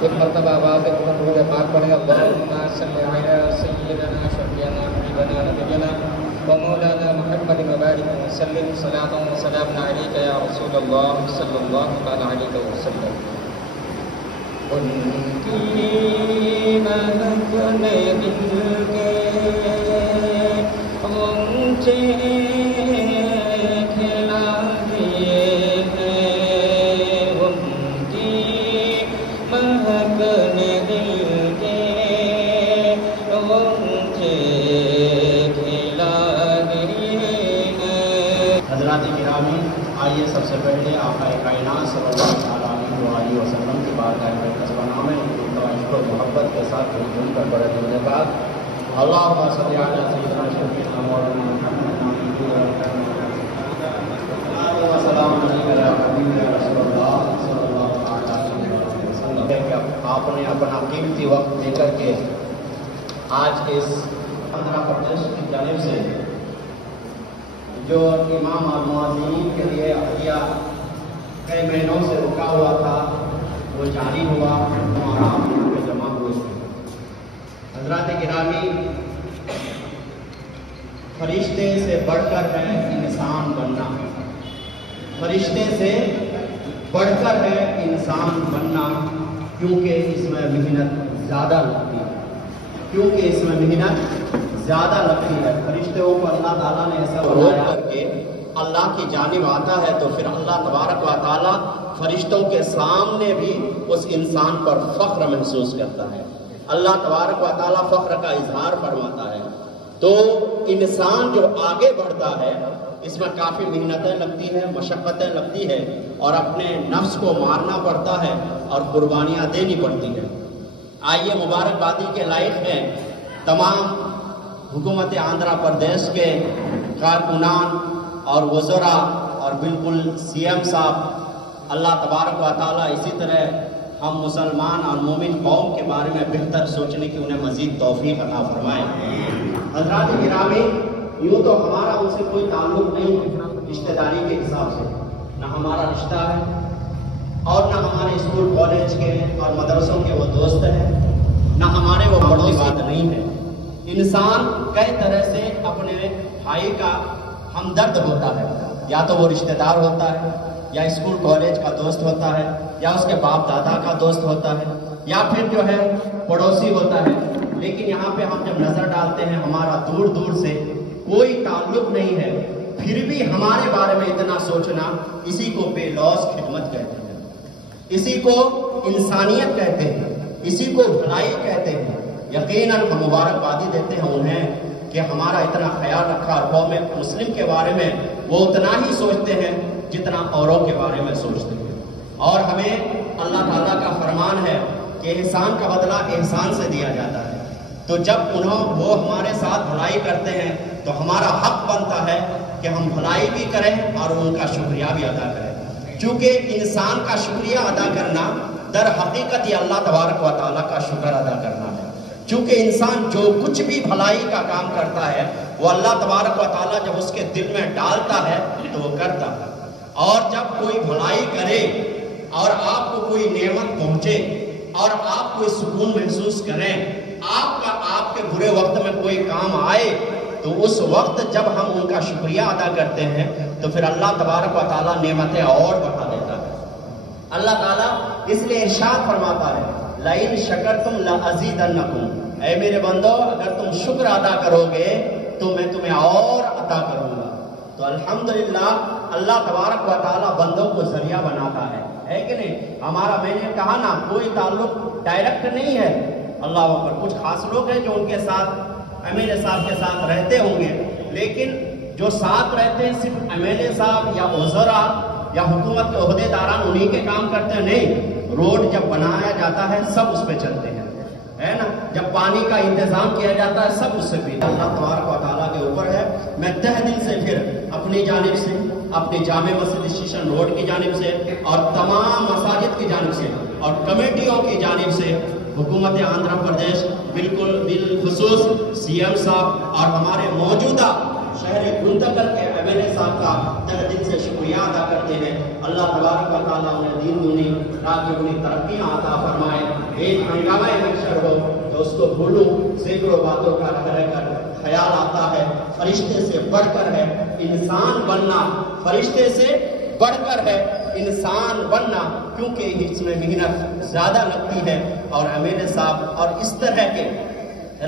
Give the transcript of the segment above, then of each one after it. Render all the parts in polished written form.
ایک مرتبہ آواز درود پاک پڑھیں اللہم صلی علی سیدنا شفیعنا حبیبنا نبینا ومولانا محمد مبارک وسلم صلاۃ و سلام علیک یا رسول اللہ صلی اللہ علیہ وسلم. ان کی مہک نے دل کے غنچے کھلا دیے ہیں، ان کی مہک نے دل کے غنچے کھلا دیے ہیں. حضرات گرامی، آئیے سب سے پہلے آقا کائنات صلی اللہ علیہ وسلم کی بات ہے قصبہ نام ہے محبت کے ساتھ جن کر بڑے دن بعد اللہم صلی علی سیدنا شفیعنا مولانا محمد السلام علیکم یا حبیب یا رسول اللہ صلی اللہ علیہ وسلم. آپ نے اپنا قیمتی وقت دے کر کے آج کے اس آندھرا پردیش کی جانب سے جو امام اور مؤذنین کے لیے عطیہ کئی مہینوں سے رکا ہوا تھا وہ جاری ہوا اور آپ یہاں پہ جمع ہوئے تھے. حضرات گرامی، فرشتے سے بڑھ کر ہے انسان بننا، فرشتے سے بڑھ کر ہے انسان بننا، کیونکہ اس میں محنت زیادہ لگتی ہے، کیونکہ اس میں محنت زیادہ لگتی ہے. فرشتوں کو اللہ تعالیٰ نے ایسا بنایا کر کے اللہ کی جانب آتا ہے تو پھر اللہ تبارک و تعالیٰ فرشتوں کے سامنے بھی اس انسان پر فخر محسوس کرتا ہے. اللہ تبارک و تعالیٰ فخر کا اظہار فرماتا ہے. تو انسان جو آگے بڑھتا ہے اس میں کافی محنتیں لگتی ہیں، مشقتیں لگتی ہیں، اور اپنے نفس کو مارنا پڑتا ہے اور قربانیاں دینی پڑتی ہیں. آئیے مبارکبادی کے لائق ہیں تمام حکومت آندھرا پردیش کے کارکنان اور وزراء اور بالکل سی ایم صاحب. اللہ تبارک و تعالیٰ اسی طرح ہم مسلمان اور مومن قوم کے بارے میں بہتر سوچنے کی انہیں مزید توفیق عطا فرمائے. حضرات گرامی، یوں تو ہمارا ان سے کوئی تعلق نہیں ہے رشتہ داری کے حساب سے، نہ ہمارا رشتہ ہے اور نہ ہمارے اسکول کالج کے اور مدرسوں کے وہ دوست ہیں، نہ ہمارے وہ بڑی بات نہیں ہے. انسان کئی طرح سے اپنے بھائی کا ہمدرد ہوتا ہے، یا تو وہ رشتہ دار ہوتا ہے، یا اسکول کالج کا دوست ہوتا ہے، یا اس کے باپ دادا کا دوست ہوتا ہے، یا پھر جو ہے پڑوسی ہوتا ہے. لیکن یہاں پہ ہم جب نظر ڈالتے ہیں ہمارا دور دور سے کوئی تعلق نہیں ہے، پھر بھی ہمارے بارے میں اتنا سوچنا، اسی کو بے لوث خدمت کہتے ہیں، اسی کو انسانیت کہتے ہیں، اسی کو بھلائی کہتے ہیں. یقیناً ہم مبارکبادی دیتے ہیں انہیں کہ ہمارا اتنا خیال رکھا، اور قوم مسلم کے بارے میں وہ اتنا ہی سوچتے ہیں جتنا اوروں کے بارے میں سوچتے ہیں. اور ہمیں اللہ تعالیٰ کا فرمان ہے کہ احسان کا بدلہ احسان سے دیا جاتا ہے. تو جب وہ ہمارے ساتھ بھلائی کرتے ہیں تو ہمارا حق بنتا ہے کہ ہم بھلائی بھی کریں اور ان کا شکریہ بھی ادا کریں، چونکہ انسان کا شکریہ ادا کرنا در حقیقت یہ اللہ تبارک و تعالیٰ کا شکر ادا کرنا ہے، چونکہ انسان جو کچھ بھی بھلائی کا کام کرتا ہے وہ اللہ تبارک و تعالیٰ جب اس کے دل میں ڈالتا ہے تو وہ کرتا ہے، اور جب کوئی بھلائی کرے اور آپ کو کوئی نعمت پہنچے اور آپ کوئی سکون محسوس کریں، آپ کے برے وقت میں کوئی کام آئے، تو اس وقت جب ہم ان کا شکریہ ادا کرتے ہیں تو پھر اللہ تبارک و تعالیٰ نعمتیں اور بڑھا دیتا ہے۔ اللہ تعالیٰ اس لیے ارشاد فرماتا ہے لَإِن شَكَرْتُمْ لَأَزِيدَنَّكُمْ، اے میرے بندو اگر تم شکر ادا کرو گے تو میں تمہیں اور عطا کروں گا۔ تو الحمدللہ اللہ تبارک و تعالیٰ بندوں کو ذریعہ بناتا ہے کہ نہیں؟ میں نے کہا نا کوئی تعلق ڈائریکٹ نہیں ہے، اللہ اکبر، کچھ خاص لوگ ہیں جو ان کے ساتھ ایم ایل اے صاحب کے ساتھ رہتے ہوں گے، لیکن جو ساتھ رہتے ہیں صرف ایم ایل اے صاحب یا وزراء یا حکومت کے عہدے داران انہی کے کام کرتے ہیں، نہیں، روڈ جب بنایا جاتا ہے سب اس پہ چلتے ہیں، ہے نا، جب پانی کا انتظام کیا جاتا ہے سب اس سے پیتے ہیں۔ اللہ تبارک و تعالیٰ کے اوپر ہے۔ میں تہ دل سے پھر اپنی جانب سے، اپنی جامع مسجد اسٹیشن روڈ کی جانب سے اور تمام مساجد کی جانب سے اور کمیٹیوں کی جانب سے حکومت آندھرا پردیش، بالخصوص سی ایم صاحب اور ہمارے موجودہ شہر گنتکل کے ایم ایل اے صاحب کا تہ دل سے شکریہ ادا کرتے ہیں۔ اللہ تبارک و تعالیٰ انہیں دین دنیا تاکہ انہیں ترقیاں عطا فرمائے۔ ایک ہنگامہ محشر ہو تو اس کو بھولوں سینکڑوں باتوں کا رہ کر خیال آتا ہے فرشتے سے بڑھ کر ہے انسان بننا، فرشتے سے بڑھ کر ہے انسان بننا، کیونکہ اس میں محنت زیادہ لگتی ہے۔ اور ایم ایل اے صاحب اور اس طرح کے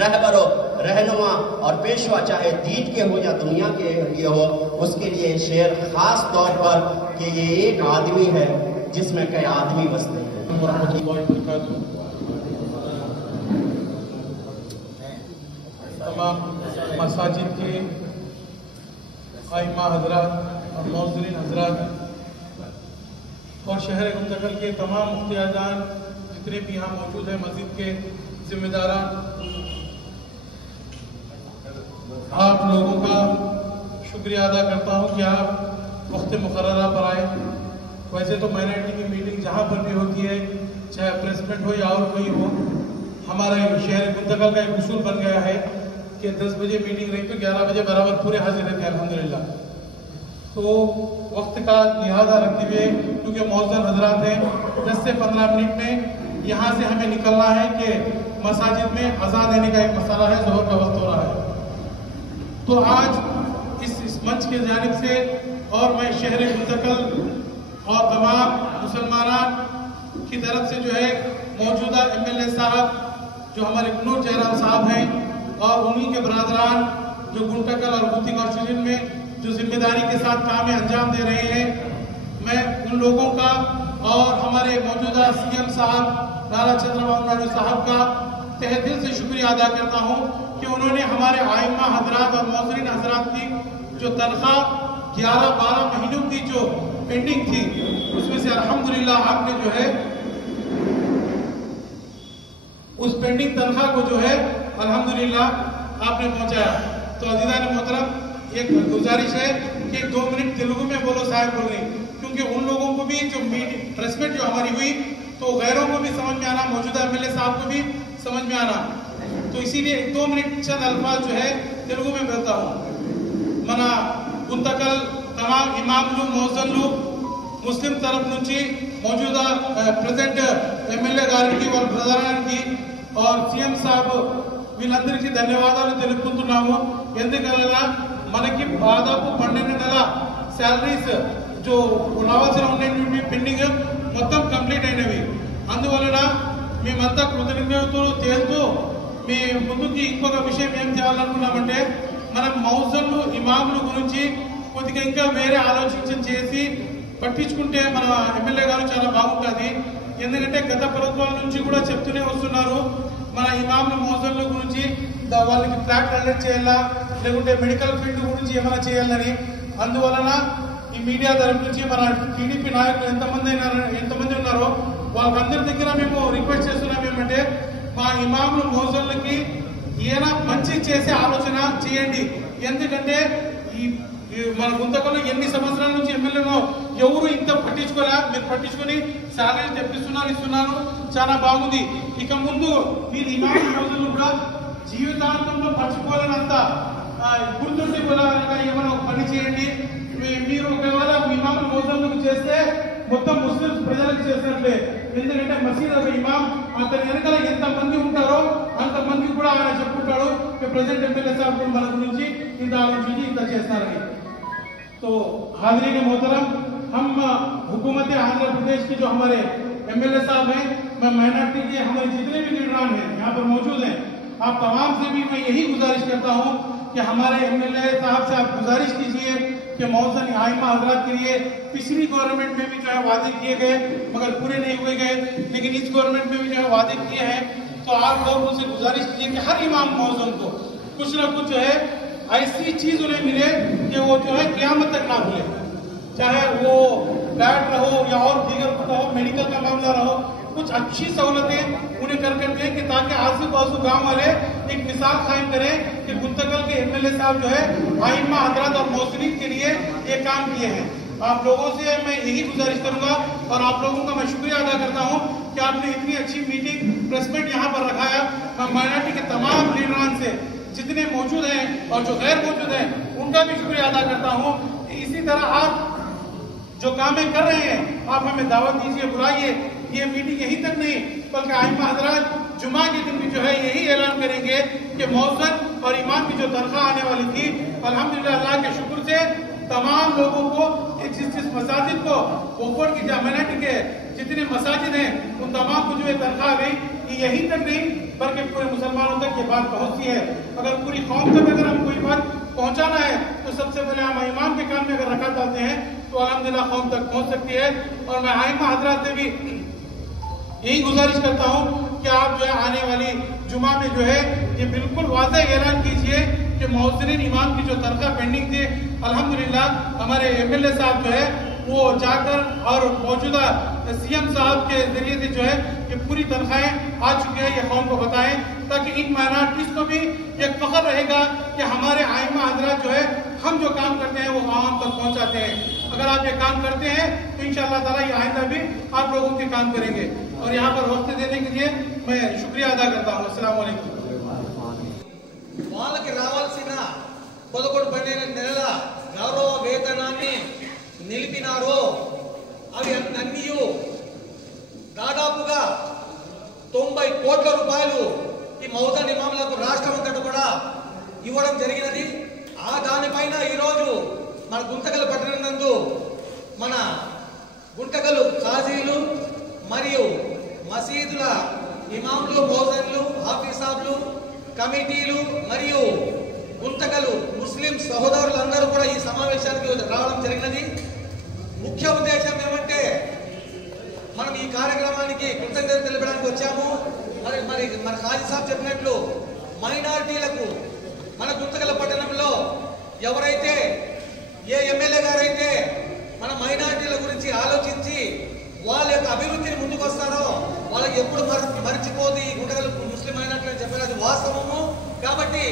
رہبروں، رہنما اور پیشوا چاہے دین کے ہو یا دنیا کے لیے ہو، اس کے لیے شعر خاص طور پر کہ یہ ایک آدمی ہے جس میں کئی آدمی بستے ہیں۔ تمام مساجد کے ائمہ حضرات اور مؤذنین حضرات اور شہر گنتکل کے تمام مختیاران جتنے بھی یہاں موجود ہیں، مسجد کے ذمہ داران، آپ لوگوں کا شکریہ ادا کرتا ہوں کہ آپ وقت مقررہ پر آئے۔ ویسے تو مائنارٹی کی میٹنگ جہاں پر بھی ہوتی ہے، چاہے پریسمنٹ ہو یا اور کوئی ہو، ہمارے شہر گنتکل کا ایک اصول بن گیا ہے کہ 10 بجے میٹنگ رہی تو 11 بجے برابر پورے حاضر رہتے ہیں الحمدللہ۔ تو وقت کا لحاظہ رکھتے ہوئے کیونکہ مؤذن حضرات ہیں، 10 سے 15 منٹ میں یہاں سے ہمیں نکلنا ہے کہ مساجد میں اذان دینے کا ایک مسئلہ ہے، ظہر کا وقت ہو رہا ہے۔ تو آج اس منچ کے جانب سے اور میں شہر گنتکل اور تمام مسلمانان کی طرف سے جو ہے موجودہ ایم ایل اے صاحب جو ہمارے کنور جہرام صاحب ہیں اور انہی کے برادران جو گنتکل اور گوتی کارپوریشن میں جو ذمہ داری کے ساتھ کام انجام دے رہے ہیں، میں ان لوگوں کا اور ہمارے موجودہ سی ایم صاحب نارا چندربابو نائیڈو صاحب کا تہ دل سے شکریہ ادا کرتا ہوں کہ انہوں نے ہمارے ائمہ حضرات اور مؤذنین حضرات کی جو تنخواہ 11-12 مہینوں کی جو پینڈنگ تھی، اس میں سے الحمدللہ آپ نے جو ہے اس پینڈنگ تنخواہ کو جو ہے الحمدللہ آپ نے پہنچایا۔ تو عزیزان محترم، ایک گزارش ہے کہ 2 منٹ تیلگو میں بولو صاحب بول رہی، کیونکہ ان لوگوں کو بھی جو پریسمنٹ جو ہماری ہوئی تو غیروں کو بھی سمجھ میں آنا، موجودہ ایم ایل اے صاحب کو بھی سمجھ میں آنا، تو اسی لیے 2 منٹ چند الفاظ جو ہے تیلگو میں بولتا ہوں۔ منا گنتکل تمام امام لوگ، مؤذن لوگ، مسلم طرف నుంచి موجودہ present MLA గారికి వాళ్ళ ప్రధానానికి और సీఎం సాబ్ వీళ్ళందరికీ ధన్యవాదాలు తెలుపుకుంటున్నాము। ఎందుకనగా మనకి దాదాపు 12 నెలల శాలరీస్ जो రావాల్సిన ఉన్నటువంటి పెండింగ్ మొత్తం కంప్లీట్ అయినవి, అందువలన మేమంతా కృతజ్ఞతలు చేస్తూ మీ ముందుకి ఇంకొక విషయం ఏం చేయాలనుకున్నామంటే, మనం మౌజన్లు ఇమాముల గురించి కొద్దిగా ఇంకా వేరే ఆలోచించి చేసి పట్టించుకుంటే మన ఎమ్మెల్యే గారు చాలా బాగుంటుంది। ఎందుకంటే గత ప్రభుత్వాల నుంచి కూడా చెప్తూనే వస్తున్నారు మన ఇమాముల మౌజన్ల గురించి, వాళ్ళకి ఫ్లాట్ అలర్ట్ చేయాలా లేకుంటే మెడికల్ ఫీల్డ్ గురించి ఏమైనా చేయాలని। అందువలన ఈ మీడియా తరఫు నుంచి మన టీడీపీ నాయకులు ఎంతమంది ఉన్నారో వాళ్ళందరి దగ్గర మేము రిక్వెస్ట్ చేస్తున్నాం ఏమంటే, మా ఇమాముల మౌజన్లకి ఈయన మంచి చేసే ఆలోచన చేయండి. ఎందుకంటే మన గుంతకల్లో ఎన్ని సంవత్సరాల నుంచి ఎమ్మెల్యేలో ఎవరు ఇంత పట్టించుకోలే. మీరు పట్టించుకొని శాలరీ ఇస్తున్నాను, చాలా బాగుంది. ఇక ముందు మీరు ఇమాం రోజులు కూడా జీవితాంతంలో మర్చిపోలేనంత గుర్తుండిపోయేలాగా ఏమైనా పని చేయండి. మీరు ఒకవేళ ఇమాం రోజులకు చేస్తే మొత్తం ముస్లిం ప్రజలకు చేసినట్లే. ఎందుకంటే మసీద్ ఒక ఇమాం, అతని వెనకాల ఎంతమంది ఉంటారో అంతమంది కూడా ఆయన చెప్పుకుంటాడు प्रेजेंट एमएलए साहब को మన గురించి ఇంత ఆలోచించి ఇంత చేస్తారని. तो हाज़रीन मोहतरम, हम हुकूमत आंध्र प्रदेश के जो हमारे एमएलए साहब हैं, मैं माइनॉरिटी के हमारे जितने भी लीडरान हैं यहाँ पर मौजूद हैं, आप तमाम से भी मैं यही गुजारिश करता हूँ कि हमारे एमएलए साहब से आप गुजारिश कीजिए कि मौजूद आइमा हजरात के लिए पिछली गवर्नमेंट में भी जो है वादे किए गए मगर पूरे नहीं हुए गए, लेकिन इस गवर्नमेंट में भी जो है वादे किए हैं. तो आप लोग उनसे गुजारिश कीजिए कि हर इमाम मौजूद को कुछ न कुछ जो है ऐसी चीज उन्हें मिले कि वो जो है क़यामत तक ना भूले, चाहे वो फ्लैट रहो या और दीगर रहो, मेडिकल का मामला रहो, कुछ अच्छी सहूलतें उन्हें करके दें कि ताकि आजू बाजू गांव वाले एक मिसाल कायम करें कि गुंतकल के एमएलए साहब जो है आइम्मा हजरात और मौसरीन के लिए ये काम किए हैं. आप लोगों से मैं यही गुजारिश करूंगा और आप लोगों का मैं शुक्रिया अदा करता हूं कि आपने इतनी अच्छी मीटिंग प्रेस मीट यहाँ पर रखाया. मैं माइनॉरिटी के तमाम लीडरान से जितने मौजूद हैं और जो गैर मौजूद हैं उनका भी शुक्रिया अदा करता हूँ. इसी तरह आप जो काम कर रहे हैं आप हमें दावत दीजिए, बुलाइए. ये मीटिंग यहीं तक नहीं बल्कि आइम्मा हजरात जुमा के दिन भी जो है यही ऐलान करेंगे कि मौजूद और इमाम की जो तनख्वाह आने वाली थी, अल्हम्दुलिल्लाह अल्लाह के शुक्र से तमाम लोगों को जिस मसाजिद को ओपन की माइनॉरिटी के जितने मसाजिद हैं उन तमाम को जो है तनख्वाह गई. ये यहीं तक नहीं बल्कि पूरे मुसलमानों तक ये बात पहुंचती है. अगर पूरी कौम तक अगर हम कोई बात पहुंचाना है तो सबसे पहले हम इमाम के काम में अगर रखा जाते हैं तो अल्हम्दुलिल्लाह कौम तक पहुंच सकती है. और मैं आइम्मा हजरात से भी यही गुजारिश करता हूं कि आप जो है आने वाली जुमा में जो है ये बिल्कुल वाज़ेह ऐलान कीजिए कि मौजूद इमाम की जो तनख्वाह पेंडिंग थी, अल्हम्दुलिल्लाह हमारे एमएलए साहब जो है वो जाकर और मौजूदा सीएम साहब के जरिए से जो है ये पूरी तनख्वाहें आ चुकी है, ये कौम को बताएं ताकि इन माइनॉरिटीज को भी एक फख्र रहेगा कि हमारे आइम्मा हजरात जो है हम जो काम करते हैं वो आवाम तक पहुंचाते हैं. अगर आप ये काम करते हैं तो इंशाअल्लाह ताला ये आइंदा भी आप लोगों के काम करेंगे. और यहाँ पर वक्त देने के लिए मैं शुक्रिया अदा करता हूँ. अस्सलाम वालेकुम. వాళ్ళకి రావాల్సిన 11 నెలల గౌరవ వేతనాన్ని నిలిపినారో అవి అన్నీ దాదాపుగా 90 కోట్ల రూపాయలు ఈ మౌజూద్ ఇమాములకు రాష్ట్రం అంతటా కూడా ఇవ్వడం జరిగినది. ఆ దానిపైన ఈరోజు మన గుంతకల్ పట్టణం నందు మన గుంతకల్ ఖాజీలు మరియు మసీదుల ఇమాములు, మౌజూదులు, హాఫీసాబ్లు, కమిటీలు మరియు గుంతకల్ ముస్లిం సహోదరులందరూ కూడా ఈ సమావేశానికి రావడం జరిగినది. ముఖ్య ఉద్దేశం ఏమంటే మనం ఈ కార్యక్రమానికి కృతజ్ఞతలు తెలపడానికి వచ్చాము. మరి మన ఖాజీ సాబ్ చెప్పినట్లు మైనారిటీలకు మన గుంతకల్ పట్టణంలో ఎవరైతే ఏ ఎమ్మెల్యే గారైతే మన మైనారిటీల గురించి ఆలోచించి వాళ్ళ యొక్క అభివృద్ధిని ముందుకు వస్తారో వాళ్ళకి ఎప్పుడు మర్చిపోదు ఈ గుంటకల్ ముస్లిం మైనారిటీ అని చెప్పారు, అది వాస్తవము. కాబట్టి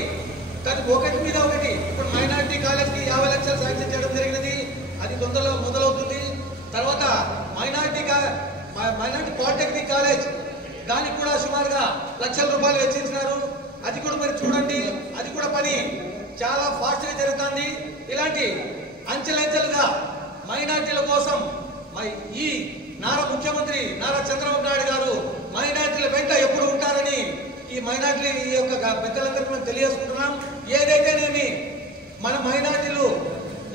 ఒకటి మీద ఒకటి ఇప్పుడు మైనారిటీ కాలేజ్కి 50 లక్షలు శాంక్షన్ చేయడం జరిగినది, అది తొందరలో మొదలవుతుంది. తర్వాత మైనారిటీ పాలిటెక్నిక్ కాలేజ్ దానికి కూడా సుమారుగా లక్షల రూపాయలు వెచ్చించినారు. అది కూడా మీరు చూడండి, అది కూడా పని చాలా ఫాస్ట్గా జరుగుతుంది. ఇలాంటి అంచెలంచెలుగా మైనారిటీల కోసం ఈ ముఖ్యమంత్రి నారా చంద్రబాబు నాయుడు గారు మైనారిటీల వెంట ఎప్పుడు ఉంటారని ఈ మైనారిటీ యొక్క పెద్దలందరికీ మనం తెలియజేసుకుంటున్నాం. ఏదైతేనేమి మన మైనారిటీలు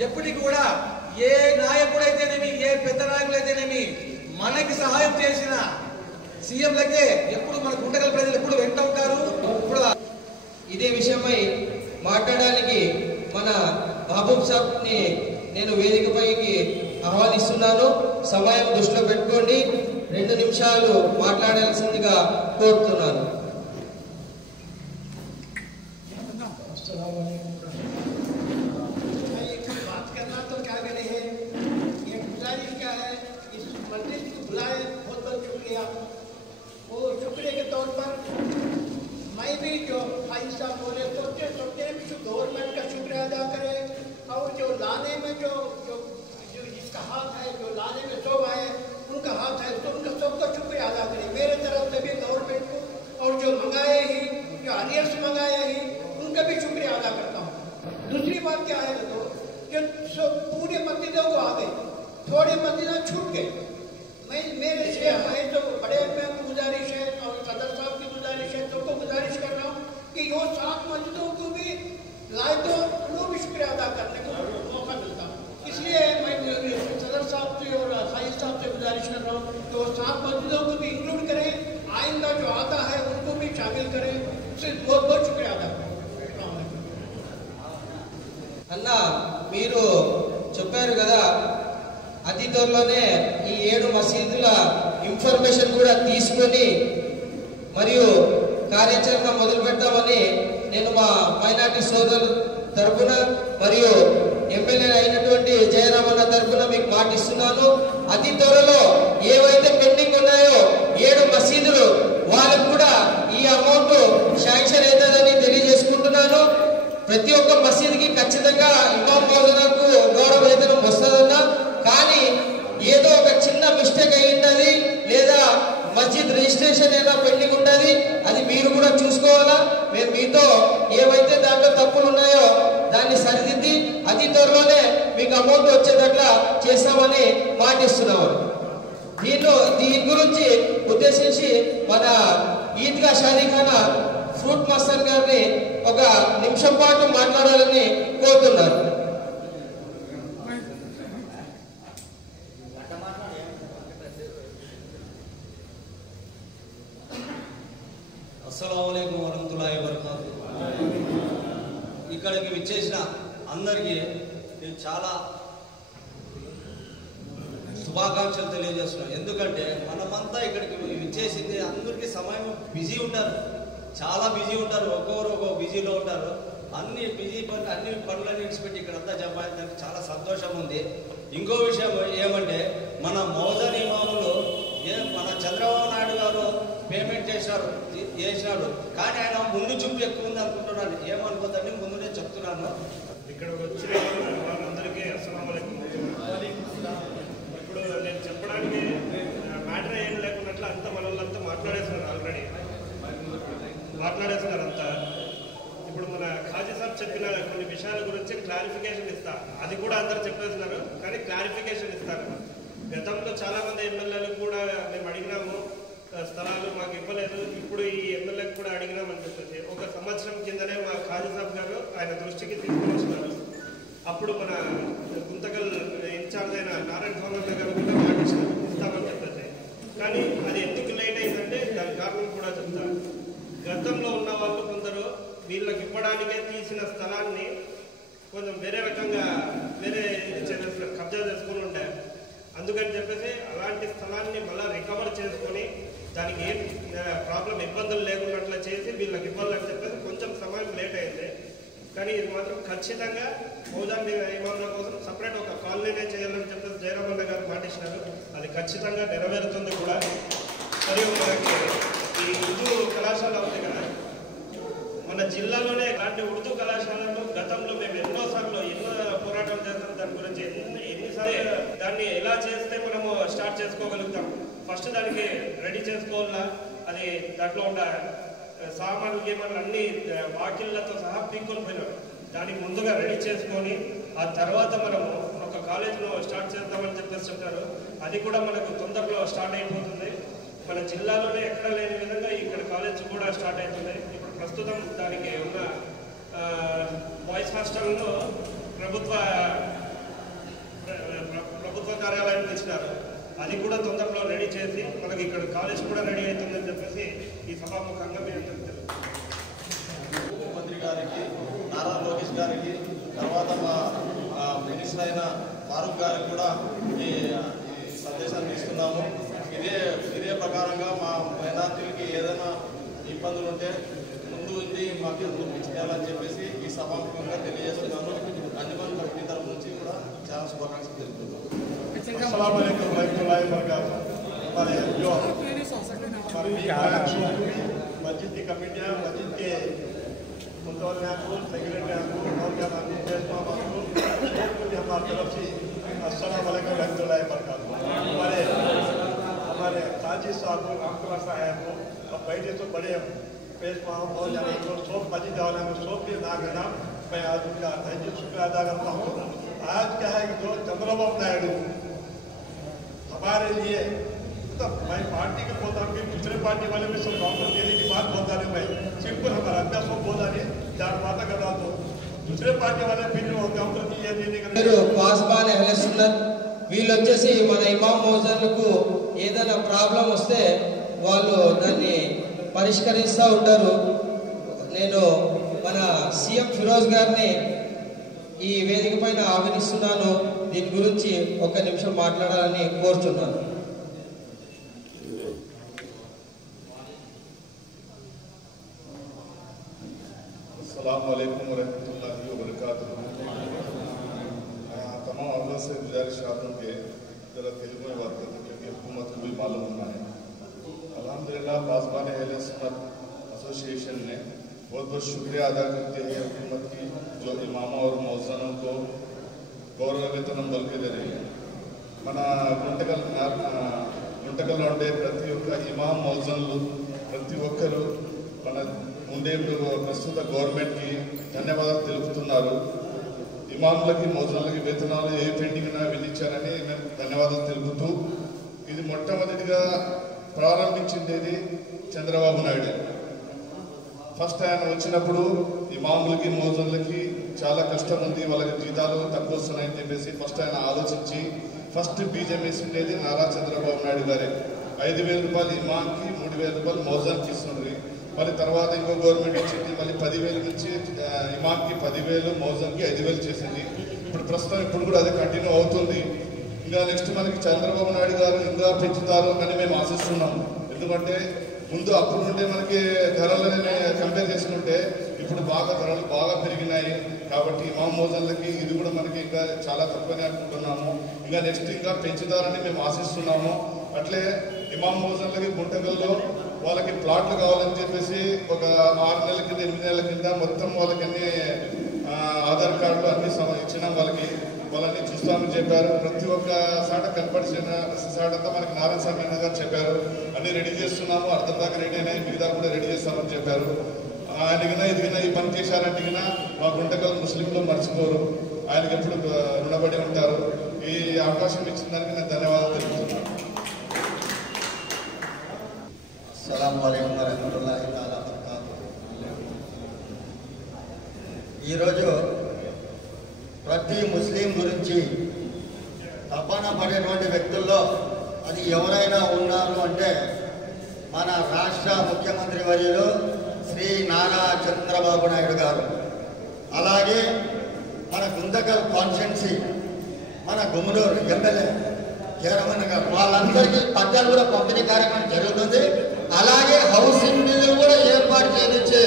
ఎప్పటికీ కూడా ఏ నాయకుడైతేనేమి ఏ పెద్ద నాయకులైతేనేమి మనకి సహాయం చేసిన సీఎంలకే ఎప్పుడు మన గుంటకల్ ప్రజలు ఎప్పుడు వెంట ఉంటారు. ఇప్పుడు ఇదే విషయమై మాట్లాడడానికి మన మహబూబ్ సాబ్ ని నేను వేదికపైకి ఆహ్వానిస్తున్నాను. సమయం దృష్టిలో పెట్టుకోండి, 2 నిమిషాలు మాట్లాడాల్సిందిగా కోరుతున్నాను. शुक्रिया के तौर पर मैं भी जो भाई साहब हाथ है, जो लाने में सब आए उनका हाथ है, तो उनका सबका शुक्रिया अदा करें मेरे तरफ से भी गवर्नमेंट को, और जो मंगाए ही, जो अलियर से मंगाए ही, उनका भी शुक्रिया अदा करता हूँ। दूसरी बात क्या है तो कि सब पूरे मस्जिदों को आ गए, थोड़ी मस्जिदें छूट गए। मेरे से मैं तो बड़े में गुजारिश है और सदर साहब की गुजारिश है, सबको गुजारिश कर रहा हूँ कि यो 7 मस्जिदों को भी लाए तो उनको भी शुक्रिया अदा करने को मौका मिलता है। इसलिए मैं सदर साहब से और साहिब साहब से गुजारिश कर रहा हूँ कि वो 7 मस्जिदों को भी इंक्लूड करें, आइंदा जो आता है उनको भी शामिल करें। उससे बहुत बहुत शुक्रिया अदा करें। అన్న మీరు చెప్పారు కదా, అతి త్వరలోనే ఈ 7 మసీదుల ఇన్ఫర్మేషన్ కూడా తీసుకొని మరియు కార్యాచరణ మొదలు పెడతామని నేను మా మైనార్టీ సోదరుల తరపున మరియు ఎమ్మెల్యే అయినటువంటి జయరామన్న తరపున మీకు మాటిస్తున్నాను. అతి త్వరలో ఏవైతే పెండింగ్ ఉన్నాయో 7 మసీదులు వాళ్ళకు కూడా ఈ అమౌంట్ శాంక్షన్ అవుతుందని తెలియజేసుకుంటున్నాను. ప్రతి ఒక్క మసీదుకి ఖచ్చితంగా ఇమాం మౌలానాకు గౌరవ వేతనం వస్తుందన్నా, కానీ ఏదో ఒక చిన్న మిస్టేక్ అయి ఉంటుంది లేదా మస్జిద్ రిజిస్ట్రేషన్ ఏదైనా పెండింగ్ ఉంటుంది, అది మీరు కూడా చూసుకోవాలా. మేము మీతో ఏవైతే దాంట్లో తప్పులు ఉన్నాయో దాన్ని సరిదిద్ది అతి త్వరలోనే మీకు అమౌంట్ వచ్చేటట్లా చేస్తామని మాటిస్తున్నాము. దీని గురించి ఉద్దేశించి మన ఈద్గా షాదీఖానా ఫ్రూట్ మాస్టర్ గారిని ఒక నిమిషం పాటు మాట్లాడాలని కోరుతున్నారు. అస్సలాము అలైకుం వరహ్మతుల్లాహి వబరకాతుహు. ఇక్కడికి విచ్చేసిన అందరికీ నేను చాలా శుభాకాంక్షలు తెలియజేస్తున్నాను. ఎందుకంటే మనమంతా ఇక్కడికి విచ్చేసింది అందరికీ సమయం బిజీ ఉంటారు, చాలా బిజీ ఉంటారు, ఒక్కొక్కరు ఒక్కొక్క బిజీలో ఉంటారు. అన్ని బిజీ పనులు అన్ని పనులన్నీ విడిచిపెట్టి ఇక్కడంతా జమ అయ్యేదానికి చాలా సంతోషం ఉంది. ఇంకో విషయం ఏమంటే మన మౌజన్ ఇమాములు మన చంద్రబాబు నాయుడు గారు పేమెంట్ చేసినాడు, కానీ ఆయన ముందు చూపు ఎక్కువ ఉంది అనుకుంటున్నాను. ఏమనుకోద్దని ముందు నేను చెప్తున్నాను. ఇక్కడ వచ్చిన వాళ్ళందరికీ అస్సలాము అలైకుం. ఇప్పుడు నేను చెప్పడానికి మ్యాటర్ ఏం లేకున్నట్లు అంతా మన వాళ్ళంతా మాట్లాడేస్తున్నారు, ఆల్రెడీ మాట్లాడేస్తున్నారు అంతా. ఇప్పుడు మన ఖాజీ సాబ్ చెప్పిన కొన్ని విషయాల గురించి క్లారిఫికేషన్ ఇస్తా, అది కూడా అందరు చెప్పేస్తున్నారు, కానీ క్లారిఫికేషన్ ఇస్తాను. గతంలో చాలా మంది ఎమ్మెల్యేలకు కూడా మేము అడిగినాము స్థలాలు, మాకు ఇవ్వలేదు. ఇప్పుడు ఈ ఎమ్మెల్యేకి కూడా అడిగినామని చెప్పేసి 1 సంవత్సరం కిందనే మా ఖాజీ సాబ్ గారు ఆయన దృష్టికి తీసుకుని వచ్చినారు. అప్పుడు మన గుంతకల్ ఇన్ఛార్జ్ అయిన నారాయణ స్వామి గారు కూడా ఇస్తామని చెప్పేసి, కానీ అది ఎందుకు లేట్ అయిందంటే దాని కారణం కూడా చెప్తారు. గతంలో ఉన్న వాళ్ళు కొందరు వీళ్ళకి ఇవ్వడానికే తీసిన స్థలాన్ని కొంచెం వేరే రకంగా కబ్జా చేసుకుని ఉండే. అందుకని చెప్పేసి అలాంటి స్థలాన్ని మళ్ళీ రికవర్ చేసుకొని దానికి ఏం ప్రాబ్లం ఇబ్బందులు లేకున్నట్లు చేసి వీళ్ళకి ఇవ్వాలని చెప్పేసి కొంచెం సమయం లేట్ అయింది. కానీ ఇది మాత్రం ఖచ్చితంగా మౌజాన్ ఇమాంల కోసం సపరేట్ ఒక కాలనీనే చేయాలని చెప్పేసి జయరామన్న గారు మాటిచ్చినారు. అది ఖచ్చితంగా నెరవేరుతుంది కూడా. మరియు మనకి ఈ ఉర్దూ కళాశాల ఉంది కదా, మన జిల్లాలోనే అలాంటి ఉర్దూ కళాశాలలో గతంలో మేము ఎన్నో పోరాటం చేస్తాం దాని గురించి. ఎన్నిసార్లు దాన్ని ఎలా చేస్తే మనము స్టార్ట్ చేసుకోగలుగుతాం, ఫస్ట్ దానికి రెడీ చేసుకోవాలా. అది దాంట్లో ఉన్న సామాన్లు గేమాన్లు అన్ని వాకిళ్లతో సహా పీక్కొని పోయినాం. దానికి ముందుగా రెడీ చేసుకొని ఆ తర్వాత మనము ఒక కాలేజ్లో స్టార్ట్ చేద్దామని చెప్పేసి చెప్పారు. అది కూడా మనకు తొందరలో స్టార్ట్ అయిపోతుంది. మన జిల్లాలోనే ఎక్కడ లేని విధంగా ఇక్కడ కాలేజ్ కూడా స్టార్ట్ అవుతుంది. ఇప్పుడు ప్రస్తుతం దానికి ఉన్న బాయ్స్ హాస్టల్లో ప్రభుత్వ కార్యాలయానికి ఇచ్చినారు. అది కూడా తొందరలో రెడీ చేసి మనకి ఇక్కడ కాలేజ్ కూడా రెడీ అవుతుందని చెప్పేసి ఈ సభాముఖంగా మేము తెలుసు. ముఖ్యమంత్రి గారికి, నారా లోకేష్ గారికి, తర్వాత మా మినిస్టర్ అయిన ఫారూక్ గారికి కూడా ఈ సందేశాన్ని ఇస్తున్నాము. ఇదే ప్రకారంగా మా మైనార్టీలకి ఏదైనా ఇబ్బందులు ఉంటే ముందు ఉంది మాకు ఎందుకు ఇచ్చేయాలని చెప్పేసి ఈ సభాముఖంగా తెలియజేస్తున్నాను. అంజమాన్ కమిటీ తరఫు నుంచి కూడా చాలా శుభాకాంక్షలు తెలుపుతున్నాను. अस्सलाम वालेकुम रहमतुल्लाहि व बरकातहू। हमारे जो मस्जिद की कमेटियाँ, मस्जिद के मुतवल्लियाँ को, सेक्रेटरी को और क्या मुझे हमारी तरफ से अस्सलाम वालेकुम रहमतुल्लाहि व बरकातहू। हमारे काजी साहब रामकुमार साहब और पहले तो बड़े पेशवा बहुत जाने को सोप बजी वाले में सोप के नागना मैं आज उनका तहे शुक्र अदा करता हूँ। आज क्या है कि जो चंद्रबाबू नायडू हमारे लिए तो मैं पार्टी का बोलता हूँ कि दूसरे पार्टी वाले भी सब काउंटर देने की बात बोलता नहीं, मैं सिंपल हमारा अभ्यास सब बोला नहीं चार बातें कर रहा तो दूसरे पार्टी वाले फिर काउंटर की ये देने का పాస్బాన్ అహ్లే సున్నత్ వీళ్ళు వచ్చేసి మన ఇమాం మౌజన్లకు ఏదైనా ప్రాబ్లం వస్తే వాళ్ళు దాన్ని పరిష్కరిస్తూ ఉంటారు. నేను మన సీఎం ఫిరోజ్ గారిని ఈ వేదిక పైన ఆహ్వానిస్తున్నాను. దీని గురించి ఒక నిమిషం మాట్లాడాలని కోరుచున్నాను. अस्सलाम वालेकुम रहमतुल्लाहि व बरकातहू। तमाम अव्वल से गुजारिश आती हूँ कि जरा तेलुगु में बात करते क्योंकि हुकूमत को भी मालूम होना है। अल्हम्दुलिल्लाह पासबान अहले सुन्नत एसोसिएशन ने बहुत बहुत शुक्रिया अदा करते हैं हुकूमत की जो इमामों और मौज़नों को गौरव वेतనం बल्कि दे रही है। మన గుంటకల్లో ఉండే ప్రతి ఒక్క ఇమాం మౌజన్లు ప్రతి ఒక్కరు మన ఉండే ప్రస్తుత గవర్నమెంట్కి ధన్యవాదాలు తెలుపుతున్నారు. ఇమాములకి మౌజన్లకి వేతనాలు ఏ పెండింగ్ వెళ్ళించారని మేము ధన్యవాదాలు తెలుపుతూ ఇది మొట్టమొదటిగా ప్రారంభించింది చంద్రబాబు నాయుడు. ఫస్ట్ ఆయన వచ్చినప్పుడు ఇమాములకి మౌజన్లకి చాలా కష్టం ఉంది, వాళ్ళకి జీతాలు తక్కువ వస్తున్నాయని చెప్పేసి ఫస్ట్ ఆయన ఆలోచించి ఫస్ట్ బీజం వేసిండేది నారా చంద్రబాబు నాయుడు గారే. 5,000 రూపాయలు ఇమాంకి 3,000 రూపాయలు మౌజన్కి ఇస్తున్నారు. మళ్ళీ తర్వాత ఇంకో గవర్నమెంట్ వచ్చింది, మళ్ళీ 10,000 నుంచి ఇమాంకి 10,000 మౌజన్కి 5,000 చేసింది. ఇప్పుడు ప్రస్తుతం ఇప్పుడు కూడా అది కంటిన్యూ అవుతుంది. ఇంకా నెక్స్ట్ మనకి చంద్రబాబు నాయుడు గారు ఇంకా పెంచుతారు అని మేము ఆశిస్తున్నాం. ఎందుకంటే ముందు అప్పుడు నుండి మనకి ధరలని కంపేర్ చేసుకుంటే ఇప్పుడు ధరలు బాగా పెరిగినాయి. కాబట్టి ఇమాం మౌజన్లకి ఇది కూడా మనకి ఇంకా చాలా తక్కువనే అనుకుంటున్నాము. ఇంకా నెక్స్ట్ ఇంకా పెంచుతారని మేము ఆశిస్తున్నాము. అట్లే ఇమాం మౌజన్లకి గుంటకల్లో వాళ్ళకి ప్లాట్లు కావాలని చెప్పేసి ఒక 6 నెలల కింద 8 నెలల కింద మొత్తం వాళ్ళకి అన్ని ఆధార్ కార్డులు అన్ని ఇచ్చినాం. వాళ్ళని చూస్తామని చెప్పారు. ప్రతి ఒక్క సాట కనపడిన సాటంతా మనకి నారాయణ స్వామి గారు చెప్పారు అన్ని రెడీ చేస్తున్నాము, అర్థం దాకా రెడీ అయినాయి, మిగతా కూడా రెడీ చేస్తామని చెప్పారు. ఆయనకినా ఇదిగినా ఈ పని చేశారంటే మా గుంటకల్ ముస్లింలు మర్చిపోరు, ఆయనకి ఎప్పుడు రుణపడి ఉంటారు. ఈ అవకాశం ఇచ్చిన దానికి నేను ధన్యవాదాలు తెలుపుతున్నాను. అస్సలాము అలైకుం వరహ్మతుల్లాహి తఆలా వబరకాతుహు. ఈరోజు ప్రతి ముస్లిం గురించి తపన పడేటువంటి వ్యక్తుల్లో అది ఎవరైనా ఉన్నారు అంటే మన రాష్ట్ర ముఖ్యమంత్రి వర్యులు శ్రీ నారా చంద్రబాబు నాయుడు గారు, అలాగే మన గుంతకల్ కాన్స్టిట్యున్సీ మన గుమ్మనూరు ఎమ్మెల్యే జయరమణ గారు, వాళ్ళందరికీ పట్టాలు కూడా పంపిణీ కార్యక్రమం జరుగుతుంది. అలాగే హౌసింగ్ బిల్లులు కూడా ఏర్పాటు చేయించి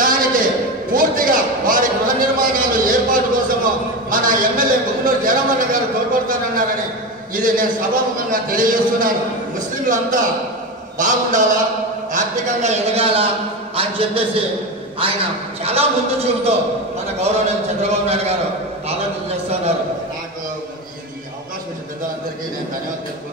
దానికి పూర్తిగా వారి గృహ నిర్మాణాలు ఏర్పాటు కోసము మన ఎమ్మెల్యే గుమ్మనూరు జయరమణ గారు తోడ్పడతానన్నారని ఇది నేను సభాముఖంగా తెలియజేస్తున్నాను. ముస్లింలంతా బాగుండాలా, ఆర్థికంగా ఎదగాల అని చెప్పేసి ఆయన చాలా ముందు చూపుతో మన గౌరవనీయులు చంద్రబాబు నాయుడు గారు ఆలోచన చేస్తున్నారు. నాకు ఈ అవకాశం ఇచ్చిన పెద్దలందరికీ నేను ధన్యవాదాలు తెలుపుతున్నాను.